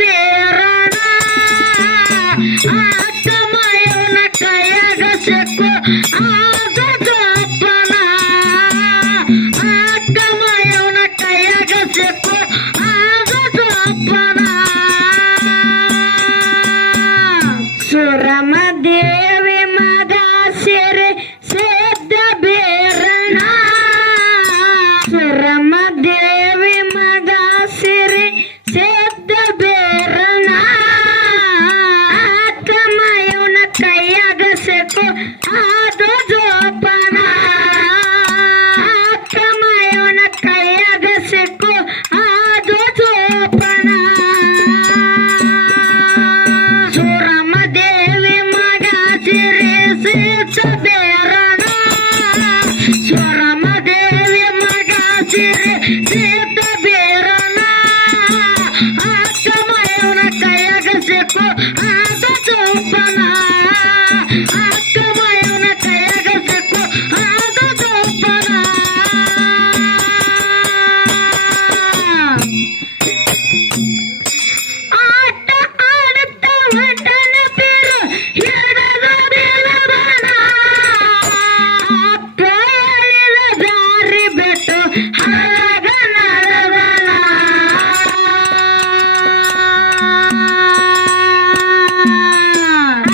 ಬೇರಣ ಆತ್ಮಯವನ ಕೈಯಾಗ ಸಿಕ್ಕು ಆದ ಜೋಪನ ಆತ್ಮಯವನ ಕೈಯಾಗ ಸಿಕ್ಕು ಆದ ಜೋಪನ ಸುರಮ ದೇವಿ ಮಗ ಸೇರೆ ಸೇದ್ದ ಬೇರಣ ಸುರಮ ದೇವಿ ಮಗ ಸೇರೆ ಸೇದ್ದ ಬೇರಣ ಆತ್ಮಯವನ ಕೈಯಾಗ ಸಿಕ್ಕು ಆದ ಜೋಪನ ಆತ್ಮಯವನ ಕೈಯಾಗ ಸಿಕ್ಕು ಆದ ಜೋಪನ ಸುರಮ ದೇವಿ ಮಗ ಸಿರಿ ಸೇತ ಬೇರಣ ಸುರಮ ದೇವಿ ಮಗ ಸಿರಿ ಸೇತ ಬೇರಣ ಆತ್ಮಯವನ ಕೈಯಾಗ ಸಿಕ್ಕು ಆದ ಜೋಪನ ಆತ್ಮಯವನ ಕೈಯಾಗ ಸಿಕ್ಕು ಆದ ಜೋಪನ ಆಟ ಆಡುತ್ತ ಹೊಟ್ಟನ ಬೀರು ಹಿಡಿದ ಬೀಳಬನ ಅಪ್ಪ ಹೇಳಿದ ದಾರಿ ಬಿಟ್ಟು ಹರಗ ನಡೆದನ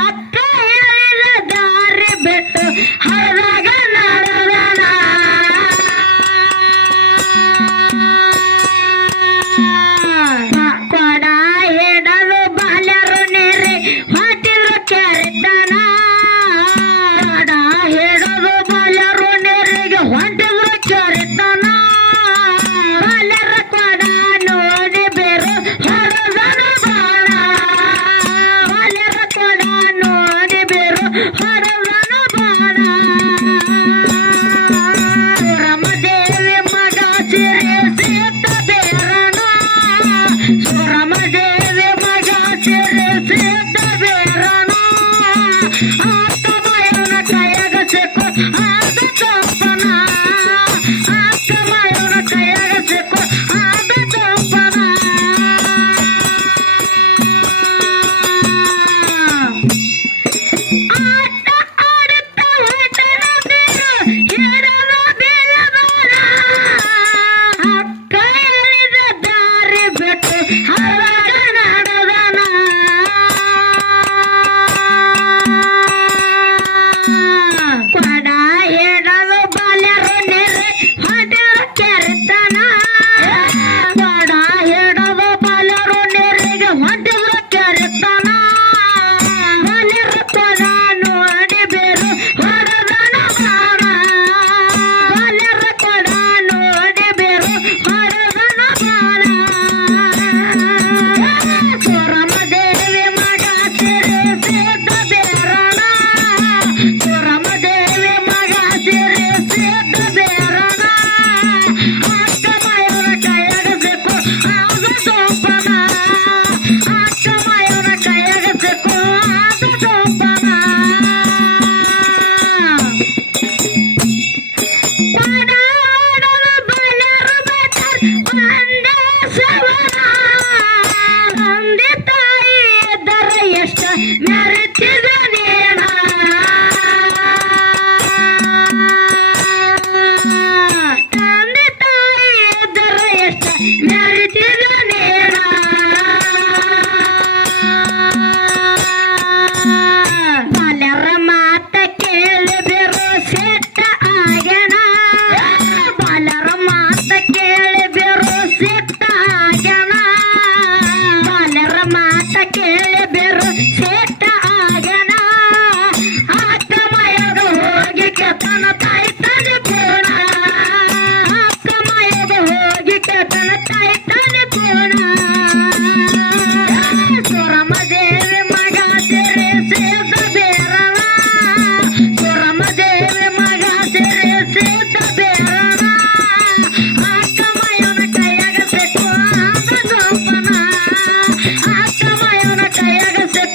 ಅಪ್ಪ ಹೇಳಿದ ದಾರಿ ಬಿಟ್ಟು ಹರಗ ನಡೆದನ ಕೊಡ ಹಿಡದು ಬಾಲ್ಯರು ನೀರಿ ಹೊಟ್ಟಿದ್ರು ಕೆರೆತನ ಕೊಡ ಹಿಡದು ಬಾಲ್ಯರು ನೀರಿಗೆ ಹೊಂಟಿದ್ರು ಕೆರೆತನ ಬಾಲ್ಯರ ಕೊಡ ನೋಡಿ ಬೇರು ಹೊರದನ ಬಾಣ ಬಾಲ್ಯರ ಕೊಡ ನೋಡಿ ಬೇರು ಹೊರದನ ಬಾಣ ಸುರಮ ದೇವಿ ಮಗ ಸಿರಿ ಸೇತ ಬೇರಣ ಸುರಮ ದೇವಿ ಮಗ ಸಿರಿ ಸೇತ ಬೇರಣ ಆತ್ಮಯವನ ಕೈಯಾಗ ಸಿಕ್ಕು ಆದ ಜೋಪನ ಆತ್ಮಯವನ ಕೈಯಾಗ ಸಿಕ್ಕು ಆದ ಜೋಪನ ಆಟ ಆಡುತ್ತ ಹೊಟ್ಟನ ಬೀರು ಹಿಡಿದ ಬೀಳಬನ ಅಕ್ಕ ಹೇಳಿದ ದಾರಿ ಬಿಟ್ಟು ಹರಗ ನಡೆದನ ಕೊಡ ಹಿಡದು ಬಾಲ್ಯರು ನೀರಿ ಹೊಟ್ಟಿದ್ರು ಕೆರೆತನ ಕೊಡ ಹಿಡದು ಬಾಲ್ಯರು ನೀರಿಗೆ ಹೊಂಟಿದ್ರು ಕೆರೆತನ ಬಾಲ್ಯರ ಕೊಡ ನೋಡಿ ಬೇರು ಹೊರದನ ಬಾಣ ಬಾಲ್ಯರ ಕೊಡ ನೋಡಿ ಬೇರು ಹೊರದನ ಬಾಣ ಸುರಮ ದೇವಿ ಮಗ ಸಿರಿ ಸೇತ ಬೇರಣ ಸುರಮ ದೇವಿ ಮಗ ಸಿರಿ ಸೇತ ಬೇರಣ ಆತ್ಮಯವನ ಕೈಯಾಗ ಸಿಕ್ಕು ಆದ ಜೋಪನ ಆತ್ಮಯವನ ಕೈಯಾಗ ಸಿಕ್ಕು ಆದ ಜೋಪನ ಕೊಡ ಹೊಡೆದು ಬಾಲ್ಯರು ಬೇಟರ್ ಒಂದೇ ಸವನ ತಂದೆ ತಾಯಿ ಇದ್ದರ ಎಷ್ಟ ಮೆರೆತಿದ ನೇಣ ತಂದೆ ತಾಯಿ ಇದ್ದರ ಎಷ್ಟ ಮೆರೆತಿದ ನೇಣ ಬಾಲ್ಯರ ಮಾತ ಕೇಳಿ ಬೇರು ಸೆಟ್ಟ ಆಗ್ಯಾನ ಬಾಲ್ಯರ ಮಾತ ಕೇಳಿ ಬೇರು ಸೆಟ್ಟ ಆಗ್ಯಾನ ಬಾಲ್ಯರ ಮಾತ ಕೇಳಿ ಬೇರು ಸೆಟ್ಟ ಆಗ್ಯಾನ ಆತ್ಮಯೋಗ ಹೋಗಿ ಕೆತನ ತಾಯಿ ತನಿ ಪೂರ್ಣ ಆತ್ಮಯೋಗ ಹೋಗಿ ಕೆತನ ತಾಯಿ ತನಿ ಪೂರ್ಣ ಸುರಮ ದೇವಿ ಮಗ ಸಿರಿ ಸೇತ ಬೇರಣ ಸುರಮ ದೇವಿ ಮಗ ಸಿರಿ ಸೇತ ಬೇರಣ ಆತ್ಮಯವನ ಕೈಯಾಗ ಸಿಕ್ಕು ಆದ ಜೋಪನ ಆತ್ಮಯವನ ಕೈಯಾಗ ಸಿಕ್ಕು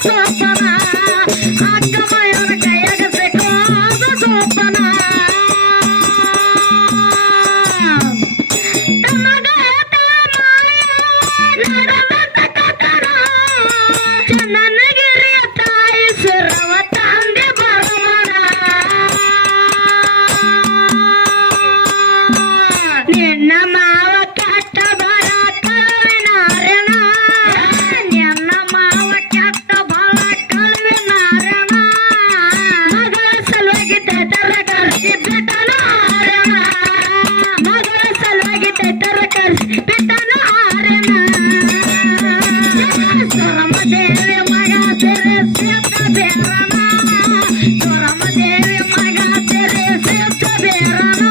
ಸೋಪನ ಅಕ್ಕ ಮಾಯವನ ಕೈಯಾಗ ಸಿಕ್ಕಾಗ ಸೋಪನ ಚನ್ನನಗಿರಿಯ ತಾಯಿ ಸುರವ ತಂದೆ ಬರಮನ ನಿನ್ನ ಮಾವ ಕೆಟ್ಟ ಬರ ಕಲ್ವಿನಾರಣ ನಿನ್ನ ಮಾವ ಕೆಟ್ಟ ಬರ ಕಲ್ವಿನಾರಣ ಮಗಳ ಸಲುವಾಗಿ ತೈತರ ಕರ್ಸಿ ಬಿಟ್ಟನ ಆರಣ ಮಗಳ ಸಲುವಾಗಿ ತೈತರ ಕರ್ಸಿ ಬಿಟ್ಟನ ಆರಣ ಸುರಮದೇವಿ ಮಗ ತೆರೆ ಸೇತ ಬೇರನ ಸುರಮದೇವಿ ಮಗ ತೆರೆ ಸೇತ ಬೇರನ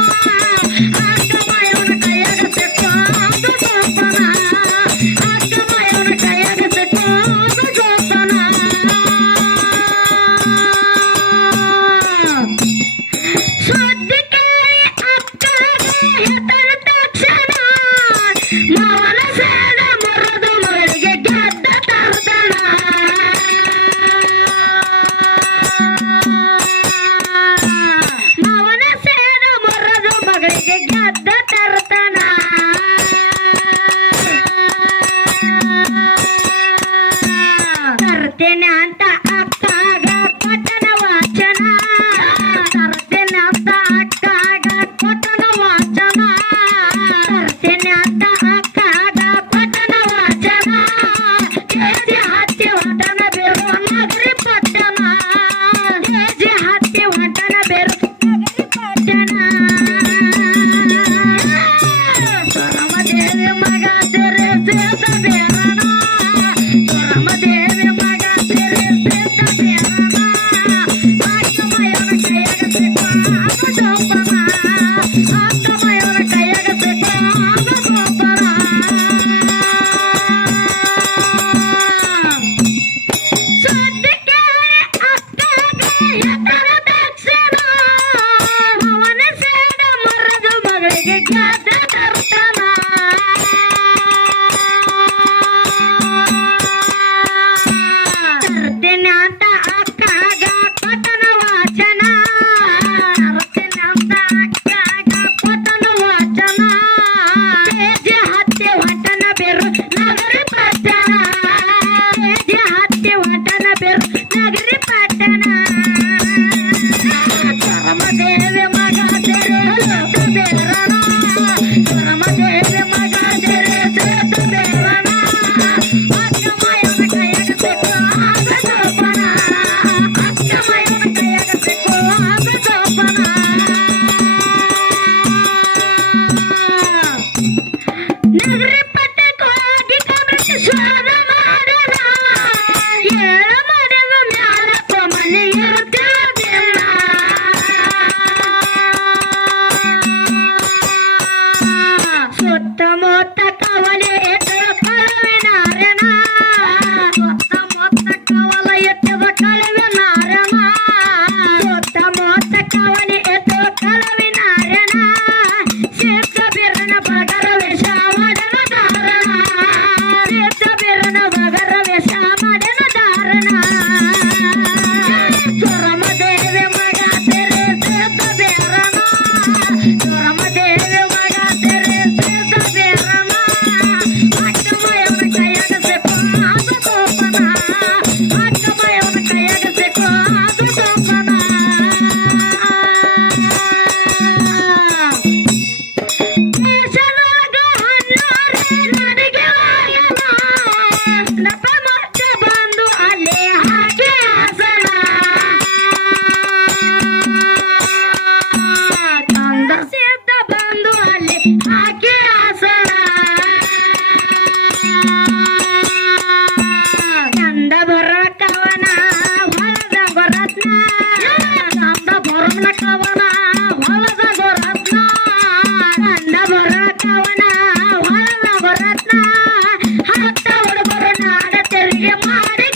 ಅಕ್ಕ ಮಾಯವನ ಕೈಯಾಗ ಸಿಕ್ಕಾಗ ಜೋಪನ ಅಕ್ಕ ಮಾಯವನ ಕೈಯಾಗ ಸಿಕ್ಕಾಗ ಜೋಪನ ಸುದ್ದಿ ಕೇಳಿ ಅಕ್ಕಗೆ ಹೆದರ ತಕ್ಷಣ ಮಾವನ ಸೇದ ಮುರಿದು ಮಗಳಿಗೆ ಗೆದ್ದ ತರ್ದನ ಮಾವನ ಸೇದ ಮುರಿದು ಮಗಳಿಗೆ ಗೆದ್ದ ತರ್ದನ ತರ್ತೇನೆ ಅಂತ ಅಕ್ಕಾಗ ಕೊಟ್ಟನ ವಾಚನ ತರ್ತೇನೆ ಅಂತ ಅಕ್ಕಾಗ ಕೊಟ್ಟನ ವಾಚನ ತರ್ತೇನೆ ಅಂತ ಅಕ್ಕಾಗ ಕೊಟ್ಟನ ವಾಚನ ಕೆಜಿ ಹತ್ತಿ ಹೊಂಟನ ಬೇರು ನಗರಿ ಪಟ್ಟಣ ಕೆಜಿ ಹತ್ತಿ ಹೊಂಟನ ಬೇರು ನಗರಿ ಪಟ್ಟಣ ಸುರಮದೇವಿ ಮಗ ತೆರೆ ಸೇತ ಬೇರಣ ಸುರಮದೇವಿ ಮಗ ತೆರೆ ಸೇತ ಬೇರಣ ಅಕ್ಕ ಮಾಯವನ ಕೈಯಾಗ ಸಿಕ್ಕಾಗ ಜೋಪನ ಅಕ್ಕ ಮಾಯವನ ಕೈಯಾಗ ಸಿಕ್ಕಾಗ ಜೋಪನ ಸುದ್ದಿ ಕೇಳಿ ಅಕ್ಕಗೆ ಹೆದರ ತಕ್ಷಣ ಮಾವನ ಸೇದ ಮುರಿದು ಮಗಳಿಗೆ ಗೆದ್ದ ತರ್ತಾನ ತರ್ತೇನೆ ಅಂತ ಅಕ್ಕಾಗ ಕೊಟ್ಟನ ವಾಚನ ತರ್ತೇನೆ ಅಂತ ಅಕ್ಕಾಗ ಕೊಟ್ಟನ ವಾಚನ ಕೆಜಿ ಹತ್ತಿ ಹೊಂಟನ ಬೇರು ನಗರಿ ಪಟ್ಟಣ ಕೆಜಿ ಹತ್ತಿ ಹೊಂಟನ ಬೇರು ನಗರಿ ಪಟ್ಟಣ ಸುರಮದೇವಿ ಮಗ ತೆರೆ ಸೇತ ಬೇರಣ ಸುರಮದೇವಿ ಮಗ ತೆರೆ ಸೇತ ಬೇರಣ ಅಕ್ಕ ಮಾಯವನ ಕೈಯಾಗ ಸಿಕ್ಕಾಗ ಜೋಪನ ಅಕ್ಕ ಮಾಯವನ ಕೈಯಾಗ ಸಿಕ್ಕಾಗ ಜೋಪನ ನಗರಿ ಪಟ್ಟಕ್ಕೆ ಹೋಗಿ ಕಬಡ್ಡಿ ಸ್ವಾದ ಮಾಡೋಣ ಏಳ ಮಾಡಿದ ಮ್ಯಾಲಪ್ಪ ಮನೆ ಇರ್ತಿರದಿಲ್ಲ ಸುತ್ತಮುತ್ತ ಕವಲೆ ಎತ್ತದ ಕಳವಿನಾರಣ ಸುತ್ತಮುತ್ತ ಕವಲ ಎತ್ತದ ಕಳವಿನಾರಣ ಸುತ್ತಮುತ್ತ ಕವಲೆ ಎತ್ತದ ಕಳವಿನಾರಣ ಸೇತ ಬಿರನ ಬಗರ ವೇಷ ಮಾಡನ ಧಾರಣ ಸೇತ ಬಿರನ ಬಗರ ವೇಷ ಮಾಡನ ಧಾರಣ ಸುರಮದೇವಿ ಮಗ ತೆರೆ ಸೇತ ಬೇರಣ ಸುರಮದೇವಿ ಮಗ ತೆರೆ ಸೇತ ಬೇರಣ ಅಕ್ಕ ಮಾಯವನ ಕೈಯಾಗ ಸಿಕ್ಕಾಗ ಜೋಪನ ಅಕ್ಕ ಮಾಯವನ ಕೈಯಾಗ ಸಿಕ್ಕಾಗ ಜೋಪನ ದೇಶದಾಗ ಹಣ್ಣಾರೆ ನಡಿಗೆ ವಾಯನ ನಪ ಮಚ್ಚ ಬಂದು ಅಲ್ಲೇ ಹಾಕಿ ಹಾಸನ ಕಂದ ಸಿದ್ಧ ಬಂದು ಅಲ್ಲಿ ಹಾಕಿ ಹಾಸನ ಕಂದ ಬರ ಕವನ ಹೊಲದ ಗೊರತ್ನ ಕಂದ ಬರ ಕವನ ಹೊಲದ ಗೊರತ್ನ ಕಂದ ಬರ ಕವನ ಹೊಲದ ಗೊರತ್ನ ಹತ್ತ ಹುಡುಗರು ನಾಡ ತೆರಿಗೆ ಮಾಡಿ